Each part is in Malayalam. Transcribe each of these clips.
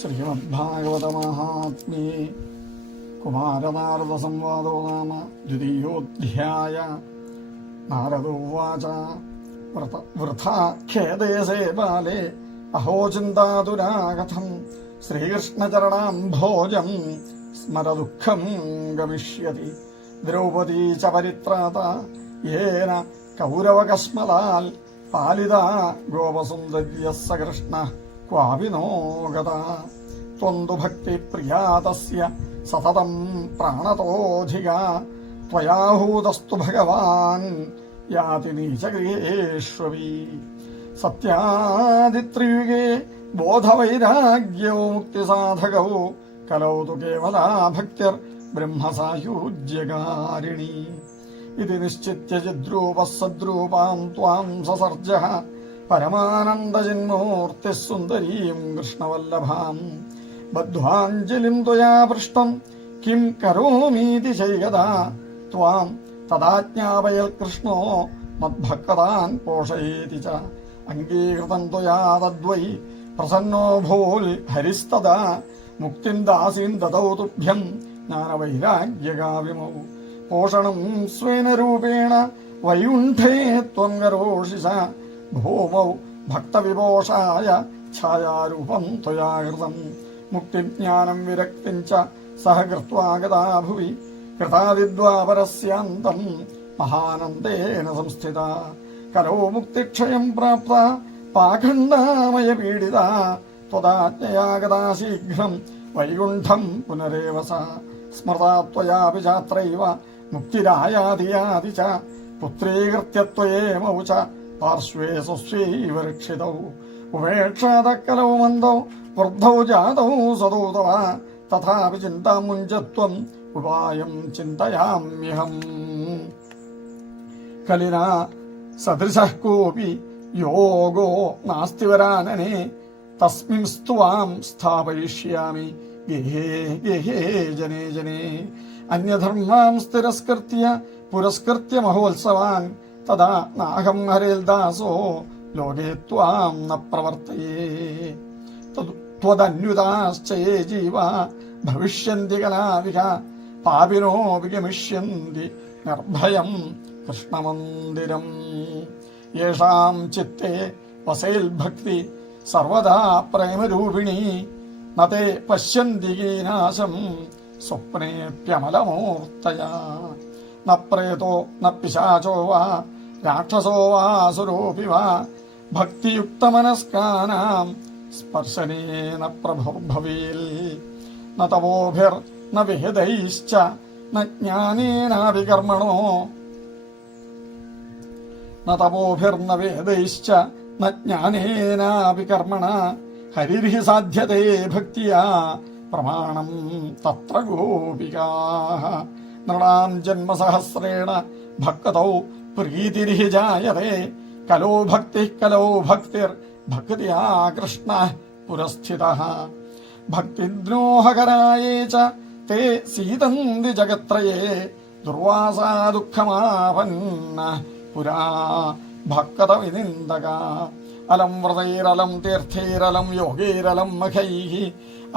ശ്രീമദ്ഭാഗവതമാഹാത്മ്യേ കുമാരനാരദസംവാദോ നാമ ദ്വിതീയോऽധ്യായ. നാരദോവാച വൃഥാ ഖേദയസേ ബാലേ അഹോ ചിന്താതുരാ കഥം ശ്രീകൃഷ്ണചരണാംഭോജം സ്മരദുഃഖം ഗമിഷ്യതി. ദ്രൗപദീ ച പരിത്രാത യേന കൗരവകസ്മലാൽ പാലിതാ ഗോപസുന്ദര്യഃ സ കൃഷ്ണഃ ക്വാപി നോ ഗതാ. ത്വന്തു ഭക്തിപ്രിയാ തസ്യ സതതം പ്രാണതോധികാ. ത്വയാഹൂതസ്തു ഭഗവാൻ യാതി നീചഗൃഹേഷ്വപി. സത്യാദിത്രിയുഗേ ബോധവൈരാഗ്യൗ മുക്തിസാധകൗ കലൗ തു കേവലാ ഭക്തിർ ബ്രഹ്മസായുജ്യകാരിണി. ഇതി നിശ്ചിത്യ ചിദ്രൂപഃ സദ്രൂപാം ത്വാം സസർജഃ പരമാനന്ദജിന്മൂർത്തിഃ സുന്ദരീം കൃഷ്ണവല്ലഭാം. ബദ്ധ്വാഞ്ജലിം ത്വയാ പൃഷ്ടം കിം കരോമീതി ചൈകദാ. ത്വാം തദാജ്ഞാപയൽ കൃഷ്ണോ മദ്ഭക്താൻ പോഷയേതി ച. അംഗീകൃതം ത്വയാ തദ്വൈ പ്രസന്നോ ഭൂൽ ഹരിസ്തദാ. മുക്തിം ദാസീം ദദൗ തുഭ്യം ജ്ഞാനവൈരാഗ്യകാവിമൗ. പോഷണം സ്വേന രൂപേണ വൈകുണ്ഠേ ത്വം കരോഷി ച. ഭൂമൗ ഭക്തവിപോഷായ ഛായാരൂപം ത്വയാ കൃതം. മുക്തിജ്ഞാനം വിരക്തിം ച സഹ കൃത്വാ ഗതാ ഭുവി. കൃതാദിദ്വാപരസ്യാന്തം മഹാനന്ദേന സംസ്ഥിതാ. കലോ മുക്തിക്ഷയം പ്രാപ്ത പാഖണ്ഡാമയ പീഡിത. ത്വദാജ്ഞയാ ഗതാ ശീഘ്രം വൈകുണ്ഠം പുനരേവ സ. സ്മൃതാ ത്വയാപി ചാത്രൈവ മുക്തിരായാതിയാതി ച. പുത്രീകൃത്യ ത്വയേമൗ ച പാർശ്വേ സ്വസ്വൈവ രക്ഷിതൗ. ഉപേക്ഷാതഃ കലൗ മന്ദൗ വൃദ്ധൗ ജാതൗ സദൗ തവ. തഥാപി ചിന്താം മുഞ്ചത്വം ഉപായം ചിന്തയാമ്യഹം. കലിനാ സദൃശഃ കോപി യോഗോ നാസ്തി വരാനനെ. തസ്മിൻസ്ത്വാം സ്ഥാപയിഷ്യാമി ഗേഹേ ഗേഹേ ജനേ ജനേ. അന്യധർമാം തിരസ്കൃത്യ പുരസ്കൃത്യ മഹോത്സവാൻ. തദാ നാഹം ഹരേൽദാസോ ലോകേ ത്വാം ന പ്രവർത്തയേ. ത്വദന്യുതാശ്ചയേ ജീവാ ഭവിഷ്യന്തി കലാവിക. പാപിനോ വിഗമിഷ്യന്തി നിർഭയം കൃഷ്ണമന്ദിരം. യേഷാം ചിത്തേ വസേൽഭക്തി സർവദാ പ്രേമരൂപിണി. നതേ പശ്യന്തി കീനാശം സ്വപ്നേപ്യമലമൂർത്തയാ. ന പ്രേതോ ന പിശാചോ വാ രാക്ഷസോ വാ സുരോപി വാ. ഭക്തിയുക്തമനസ്കാനാം സ്പർശനേന പ്രഭുർഭവേൽ. ന തപോഭിർന വേദൈശ്ച ന ജ്ഞാനേനാപി കർമ്മണോ. ന തപോഭിർന വേദൈശ്ച ന ജ്ഞാനേനാപി കർമ്മണ. ഹരിർഹി സാധ്യതേ ഭക്തിയാ പ്രമാണം തത്ര ഗോപികാഃ. നൃണാം ജന്മസഹസ്രേണ ഭക്തൗ പ്രീതിർഹി ജായതേ. കലോ ഭക്തിഃ കലോ ഭക്തിർ ഭക്തിയാ കൃഷ്ണഃ പുരസ്ഥിതഃ. ഭക്തിദ്രോഹകരായേ ച തേ സീതന്തി ജഗത്രയേ. ദുർവാസാ ദുഃഖമാപന്ന പുരാ ഭക്തവിനിന്ദകാ. അലം വ്രതൈരലം തീർത്ഥൈരലം യോഗൈരലം മഖൈഃ.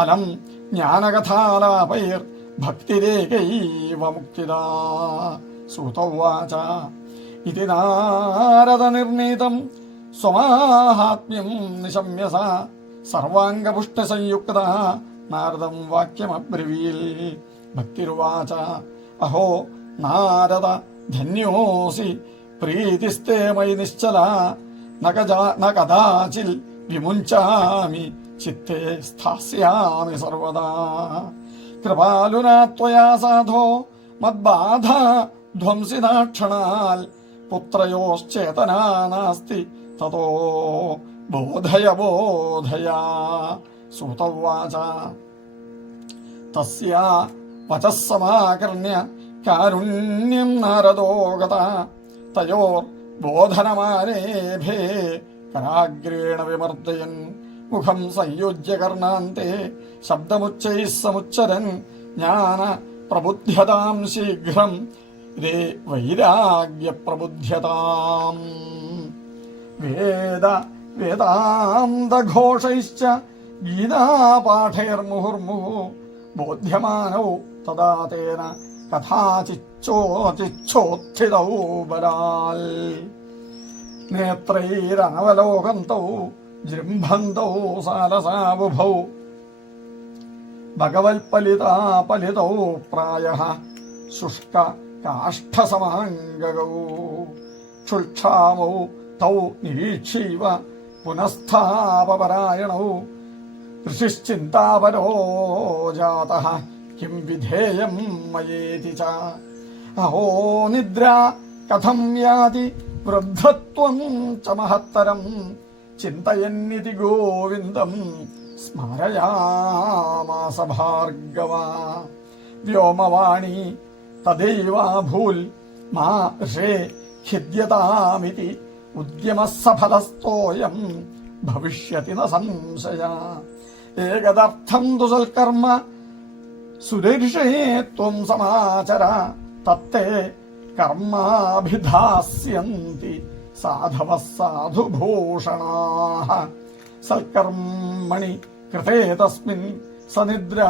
അലം ജ്ഞാനകഥാലാപൈർ ഭക്തിരേകൈവ മുക്തിദാ. സൂത ഉവാച ഇതി നാരദനിർണീതം സ്വമാഹാത്മ്യം നിശമ്യ സ. സർവാംഗപുഷ്ടസംയുക്ത നാരദം വാക്യമബ്രവീൽ. ഭക്തിരുവാച അഹോ നാരദ ധന്യോസി പ്രീതിസ്തേ മയി നിശ്ചല. ന കദാചിൽ വിമുഞ്ചാമി ചിത്തേ സ്ഥാസ്യാമി സർവദാ. കൃപാലുനാ ത്വയാ സാധോ മദ്ബാധ ധ്വംസിനാക്ഷണാൽ. പുത്രയോശ്ചേതനാ നാസ്തി തതോ ബോധയ ബോധയ. സൂത ഉവാച തസ്യാ വചഃ സമാകർണ്യ കാരുണ്യം നാരദോ ഗതഃ. തയോർ ബോധനമാരേഭേ കരാഗ്രേണ വിമർദയൻ. മുഖം സംയോജ്യ കർണാന്തേ ശബ്ദമുച്ചൈഃ സമുച്ചരൻ. ജ്ഞാന പ്രബുദ്ധ്യതാം ശീഘ്രം രേ വൈരാഗ്യ പ്രബുദ്ധ്യതാം. വേദ വേദാന്തഘോഷൈശ്ച ഗീതാപാഠൈർമുഹുർമുഹു ബോധ്യമാനൗ തദാ തേന കഥാചിച്ഛോത്ഥിതൗ ബലാൽ നേത്രൈരനവലോകന്തൗ ജൃംഭന്തൗ സാരസാബുഭൗ ഭഗവൽപലിതൗ പ്രായഃ ശുഷ്ക കാഷ്ഠസമാംഗകൗ ക്ഷുൽക്ഷാമൗ തൗ നിരീക്ഷ്യൈവ പുനഃസ്ഥാപപരായണൗ ഋഷിശ്ചിന്താപരോ ജാതഃ കിം വിധേയം മയേതി ച അഹോ നിദ്ര കഥം യാതി വൃദ്ധത്വം ച മഹത്തരം ചിന്തയന്നിതി ഗോവിന്ദം സ്മരയാമാസ ഭാർഗവ വ്യോമവാണി തദൈവാഭൂൽ മാ ഋഷേ ഖിദ്യതാമിതി ഉദ്യമസഫലസ്തോയം ഭവിഷ്യതി ന സംശയ ഏകദർത്ഥം തു സൽക്കർമ്മ സുരർഷേ ത്വം സമാചര തത്തേ കർമാഭിധാസ്യന്തി സാധവഃ സാധുഭൂഷണാഃ സൽക്കർമ്മണി കൃതേ തസ്മിൻ സനിദ്രാ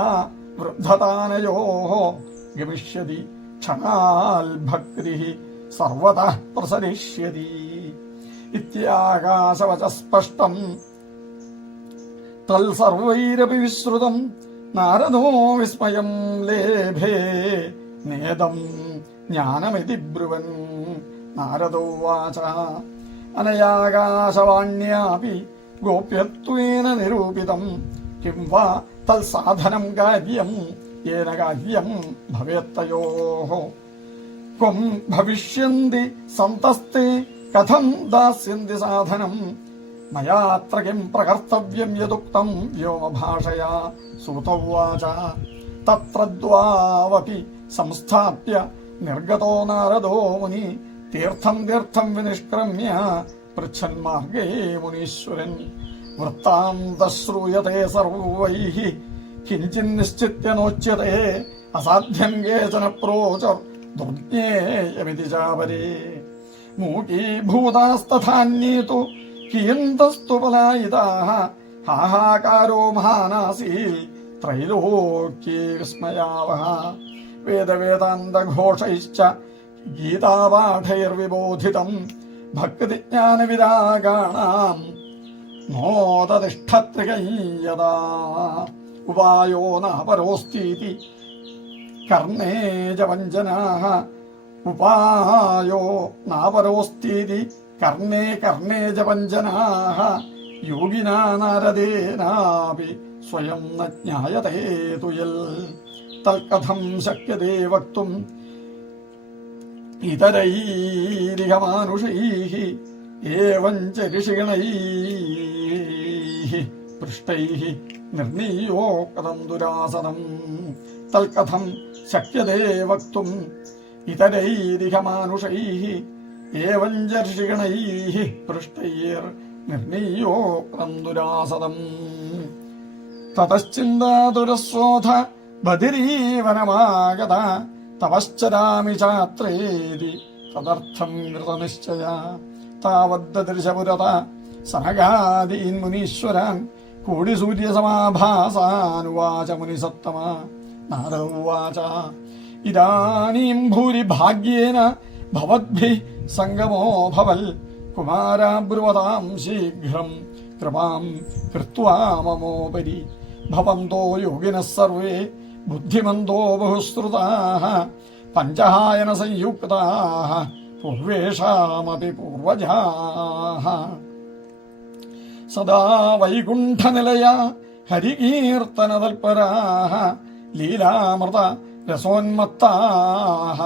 വൃദ്ധതാനയോഃ ഗമിഷ്യതി ക്ഷണാൽ ഭക്തിഃ സർവതഃ പ്രസരിഷ്യതി ഇത്യാകാശവച സ്പഷ്ടം തൽസർവൈരപി വിശ്രുതം നാരദോ വിസ്മയം ലേഭേ നേദം ജ്ഞാനമിതി ബ്രുവൻ നാരദോവാച അനയാകാശവാണ്യാപി ഗോപ്യത്വേന നിരൂപിതം കിം വാ തൽസാധനം കാര്യം യേന കാര്യം ഭവേത്തയോഃ ക്വം ഭവിഷ്യന്തി സന്തസ്തേ കഥം ദാസ്യന്തി സാധനം മയാത്ര കിം പ്രകർത്തവ്യം യദുക്തം വ്യോമഭാഷയാ സൂതൗവാച തത്രദ്വാവപി സംസ്ഥാപ്യ നിർഗതോ നാരദോ മുനി തീർത്ഥം തീർത്ഥം വിനിഷ്ക്രമ്യ പൃച്ഛന്മാർഗേ മുനീശ്വരൻ വൃത്താന്തശ്രൂയത്തെ സർവൈഃ കിഞ്ചിന്നിശ്ചിത്യ നോച്യത്തെ അസാധ്യം കേചന പ്രോചർ ദുർജ്ഞേയമിതി ചാപരേ മൂകീഭൂതാസ്തഥാന്യേതു കിയന്തസ്തു പലായിതാഃ ഹാഹാകാരോ മഹാനാസീൽ ത്രൈലോക്യേ വിസ്മയാവഹ വേദവേദാന്തഘോഷൈശ്ച ഗീതാപാഠൈർവിബോധിതം ഭക്തിജ്ഞാനവിരാഗാണാം നോദതിഷ്ഠത്രികൈ യദാ ഉപായോ നാപരോസ്തീതി കർണേ ച വഞ്ചനാഃ ഉപായോ നാപരോസ്തീതി കർണേ ച വഞ്ചനാഃ യോഗിനാ നാരദേനാപി സ്വയം ന ജ്ഞായതേ തുയൽ തൽകഥം ശക്യതേ വക്തും ഇതരൈരിഹമാനുഷൈഃ ഏവം ച ഋഷിഗണൈഃ പൃഷ്ടൈഃ നിർണീയോ കഥം ദുരാസനം തൽകഥം ശക്യതേ വക്തും ഇതരൈരിഹമാനുഷൈഃ ഏവം ച ഋഷിഗണൈഃ പൃഷ്ടൈർ നിർണീയോ കഥം ദുരാസനം തതശ്ചിന്താതുരസ്വോധ ബദിരീവനമാഗത തപശ്ചരാമി ചാത്രേതി തദർത്ഥം കൃതനിശ്ചയ താവദ്ദൃശപുരത സനകാദീൻ മുനീശ്വരാൻ കോടിസൂര്യസമാഭാസാനുവാച മുനിസത്തമ നാരദോവാച ഇദാനീം ഭൂരി ഭാഗ്യേന ഭവദ്ഭിഃ സംഗമോ ഭവൽ കുമാരാബ്രുവതാം ശീഘ്രം കൃപാം കൃത്വാ മമോപരി ഭവന്തോ യോഗിനഃ സർവേ ബുദ്ധിമന്തോ ബഹുശ്രുതാഃ പഞ്ചഹായന സംയുക്താഃ പൂർവേഷാമപി പൂർവജാഃ സദാ വൈകുണ്ഠനിലയ ഹരികീർത്തനതൽപരാഃ ലീലാമൃത രസോന്മത്താഃ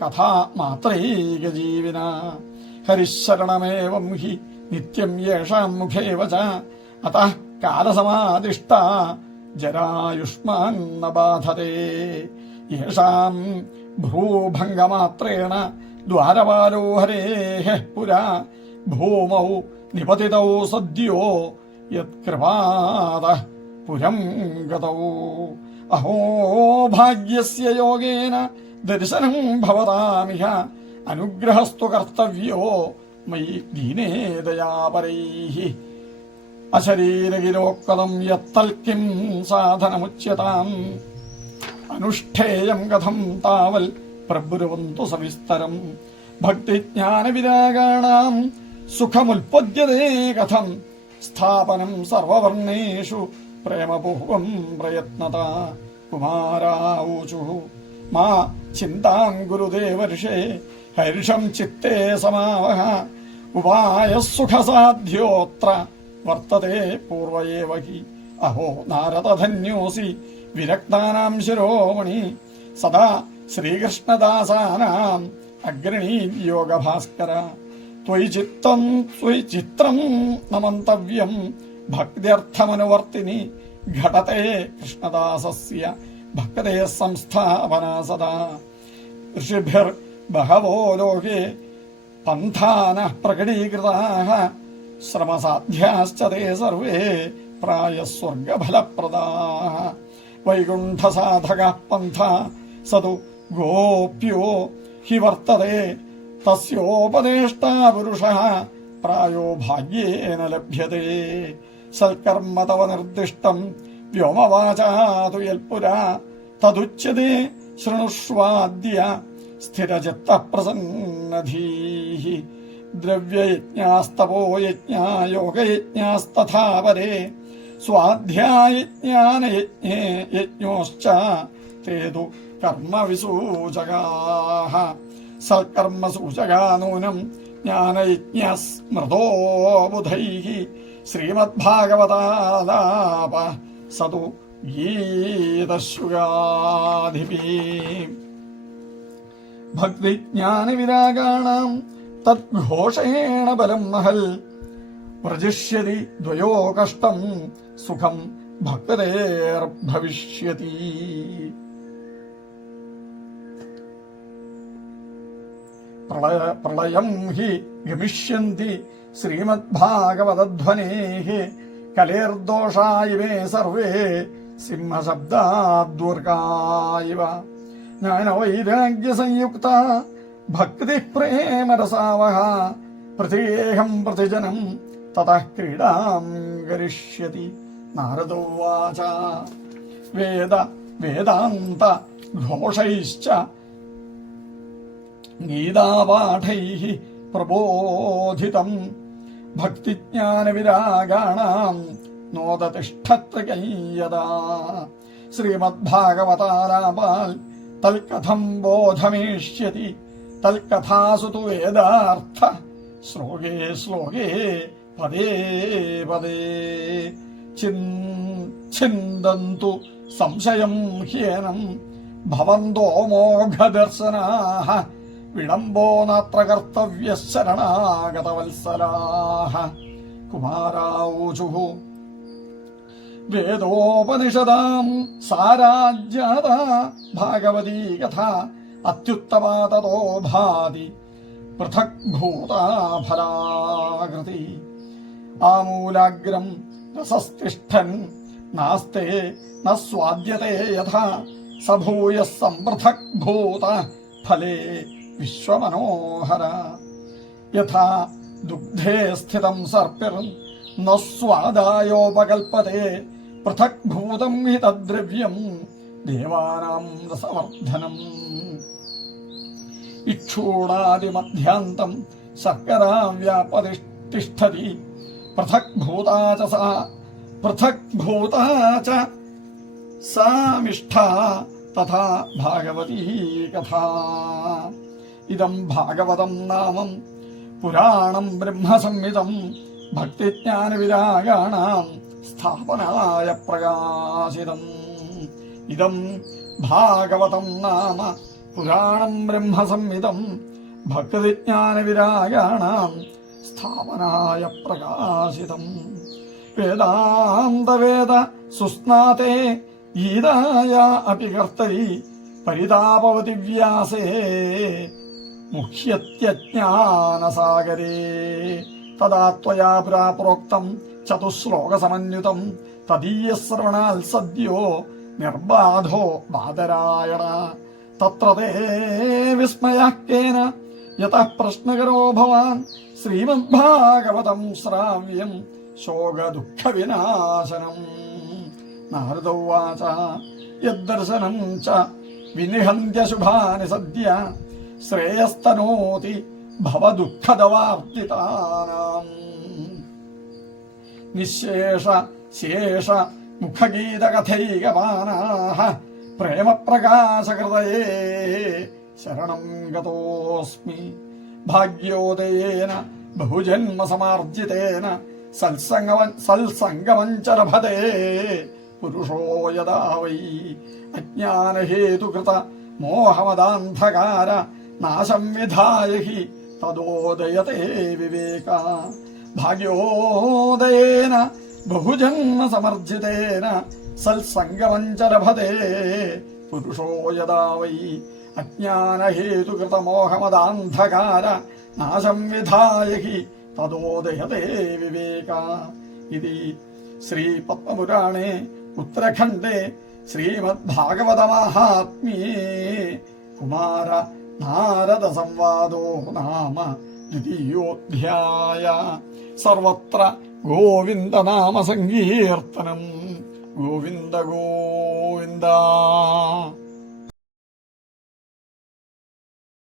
കഥാ മാത്രൈകജീവിനാ ഹരിശരണമേവം ഹി നിത്യം യേഷാം മുഖേ വച അതഃ കാലസമാദിഷ്ടാ ജരായുഷ്മാൻ ന ബാധതേ യേഷാം ഭ്രൂഭംഗമാത്രേണ ദ്വാരപാലോ ഹരേഃ പുരാ ഭൂമൗ നിപതിതൗ സദ്യോ യത്കൃപാദഃ പുരം ഗതൗ അഹോ ഭാഗ്യസ്യ യോഗേന ദർശനം ഭവതാമിഹ അനുഗ്രഹസ്തു കർത്തവ്യോ മയി ദീനേ ദയാപരൈഃ അശരീരഗിരോക്തം യത്തൽ കിം സാധനമുച്യതാം അനുഷ്ഠേയം കഥം താവൽ പ്രബ്രുവന്തു സവിസ്തരം ഭക്തിജ്ഞാനവിരാഗാണാം സുഖമുൽപദ്യതേ കഥം സ്ഥാപനം സർവവർണ്ണേഷു പ്രേമപൂർവം പ്രയത്നത കുമാരാഊചുഃ മാ ചിന്താം ഗുരുദേവർഷേ ഹർഷം ചിത്തേ സമാവഹ ഉപായസുഖസാധ്യോത്ര വർത്തതേ പൂർവ ഏവ ഹി അഹോ നാരദധന്യോസി വിരക്താനാം ശിരോമണി സദാ ശ്രീകൃഷ്ണദാസാനാം അഗ്രണീ യോഗഭാസ്കര ത്വയി ചിത്രം നമന്തവ്യം ഭക്ത്യർത്ഥമനുവർത്തിനി ഘടത്തെ കൃഷ്ണദാസസ്യ ഭക്തേ സംസ്ഥാപനാ സദാ ഋഷിഭിർ ബഹവോ ലോകേ പന്ഥാനഃ പ്രകടീകൃതാഃ ശ്രമസാധ്യാശ്ച തേ സർവേ പ്രായസ്വർഗഫലപ്രദാഃ വൈകുണ്ഠസാധകഃ പന്ഥാ സതു ഗോപ്യോ ഹി വർത്തതേ തസ്യോപദേഷ്ടാ പുരുഷഃ പ്രായോ ഭാഗ്യേന ലഭ്യതേ സൽക്കർമ്മ തവ നിർദ്ദിഷ്ടം വ്യോമവാചാ തു യൽപുരാ തദുച്യതേ ശൃണുഷ്വാദ്യ സ്ഥിരചിത്തഃ പ്രസന്നധീഃ ദ്രവ്യയജ്ഞാസ്തപോ യജ്ഞാ യോഗയജ്ഞാസ്തഥാ പരേ സ്വാധ്യായജ്ഞാനയജ്ഞേ യജ്ഞോശ്ച തേതു കർമ്മവിസൂചകാഃ സൽക്കർമ്മസൂചകാ നൂനം ജ്ഞാനയജ്ഞസ്മൃതോ ബുധൈഃ ശ്രീമദ്ഭാഗവതാലാപ സതു ഗീതശുഗാധിപീ ഭക്തിജ്ഞാനവിരാഗാണാം തദ്ഘോഷേണ ബലം മഹൽ വ്രജിഷ്യതി ദ്വയോ കഷ്ടം സുഖം ഭക്തേർഭവിഷ്യതി. പ്രളയം ഹി ഗമിഷ്യന്തി ശ്രീമദ്ഭാഗവതധ്വനേഃ കലേർദോഷാ ഇമേ സർവേ സിംഹശബ്ദാദ്വർഗായിവ ജ്ഞാനവൈരാഗ്യസംയുക്ത ഭക്തിപ്രേമരസാവഹ പ്രതിഗേഹം പ്രതിജനം തതഃ ക്രീഡാം കരിഷ്യതി. നാരദോവാച വേദാന്ത ഘോഷൈശ്ച ഗീതാപാഠൈഃ പ്രബോധിതം ഭക്തിജ്ഞാനവിരാഗാണാം നോദതിഷ്ഠത്രയം യദാ ശ്രീമദ്ഭാഗവതാലാപാൽ തൽകഥം ബോധമേഷ്യതി തൽകഥാസു തു വേദാർത്ഥ ശ്ലോകേ ശ്ലോകേ പദേ പദേ ഛിന്ദന്തു സംശയം ഹ്യേനം ഭവന്തോ മോഘദർശനാഃ വിളംബോ നാത്ര കർത്തവ്യഃ ശരണാഗതവത്സലാഃ. കുമാരാഊചുഃ വേദോപനിഷദാം സാരാജ്ഞാതാ ഭാഗവതീ കഥ അത്യുത്തമാ തതോ ഭാതി പൃഥക് ഭൂതാ ഫലാകൃതി. ആമൂലാഗ്രം രസസ്തിഷ്ഠൻ നാസ്തേ ന സ്വാദ്യതേ യഥാ സഭൂയ സംപൃഥക് ഭൂത ഫലേ വിശ്വമനോഹര. യഥാ ദുഗ്ധേ സ്ഥിതം സർപ്പിർ ന സ്വാദായോപകൽപ്പതേ പൃഥക് ഭൂതം ഹി തദ്ദ്രവ്യം ദേവാനാം രസവർദ്ധനം. ഇക്ഷൂണാദിമധ്യാന്തം ശർക്കരാ വ്യാപതിഷ്ഠതി പൃഥക് ഭൂതാ ച സാ മിഷ്ഠാ തഥാ ഭാഗവതീ കഥാ. ഇദം ഭാഗവതം നാമം പുരാണം ബ്രഹ്മസംഹിതം ഭക്തിജ്ഞാനവിരാഗാണാം സ്ഥാപനായ പ്രകാശിതം. ഇദം ഭാഗവതം നാമ പുരാണം ബ്രഹ്മസംഹിതം ഭക്തിജ്ഞാനവിരാഗാണാം സ്ഥാപനായ പ്രകാശിതം. വേദാന്തവേദ സുസ്നാതേ ഗീതായ അപി കർത്തരി പരിതാപവതി വ്യാസേ മുഹ്യത്യജ്ഞാനസാഗരേ. തദാ ത്വയാ പുരാ പ്രോക്തം ചതുശ്ലോകസമന്വിതം തദീയശ്രവണാൽ സദ്യോ നിർബാധോ ബാദരായണ. തത്ര തേ വിസ്മയാക്കേന യതഃ പ്രശ്നകരോ ഭവാൻ ശ്രീമദ്ഭാഗവതം ശ്രാവ്യം ശോകദുഃഖവിനാശനം. നാരദ ഉവാച യദ്ദർശനം ച വിനിഹന്ത്യശുഭാനി സദ്യ ശ്രേയസ്തനോതി ഭവദുഃഖദവാർത്തിതാനാം. നിശേഷ ശേഷ മുഖഗീതകഥൈകപാനാഃ പ്രേമപ്രകാശകൃതയേ ശരണം ഗതോസ്മി. ഭാഗ്യോദയേന ബഹുജന്മസമാർജിതേന സത്സംഗമഞ്ചലഭതേ പുരുഷോ യദാ വൈ അജ്ഞാനഹേതുകൃത മോഹമദാന്ധകാര നാശം വിധായ ഹി തദോദയത്തെ വിവേക. ഭാഗ്യോദയേന ബഹുജന്മസമർജിതേന സത്സംഗമഞ്ചലഭതേ പുരുഷോ യദാ വൈ അജ്ഞാനഹേതുകൃത മോഹമദാന്ധകാര നാശം വിധായ ഹി തദോദയത്തെ വിവേക. ഇതി ശ്രീപത്മപുരാണേ ഉത്തരഖണ്ഡേ ശ്രീമദ്ഭാഗവതമാഹാത്മ്യേ കുമാര നാരദ സംവാദോ നാമ ദ്വിതീയോധ്യായ. സർവത്ര ഗോവിന്ദനാമ സങ്കീർത്തനം. ഗോവിന്ദ ഗോവിന്ദ.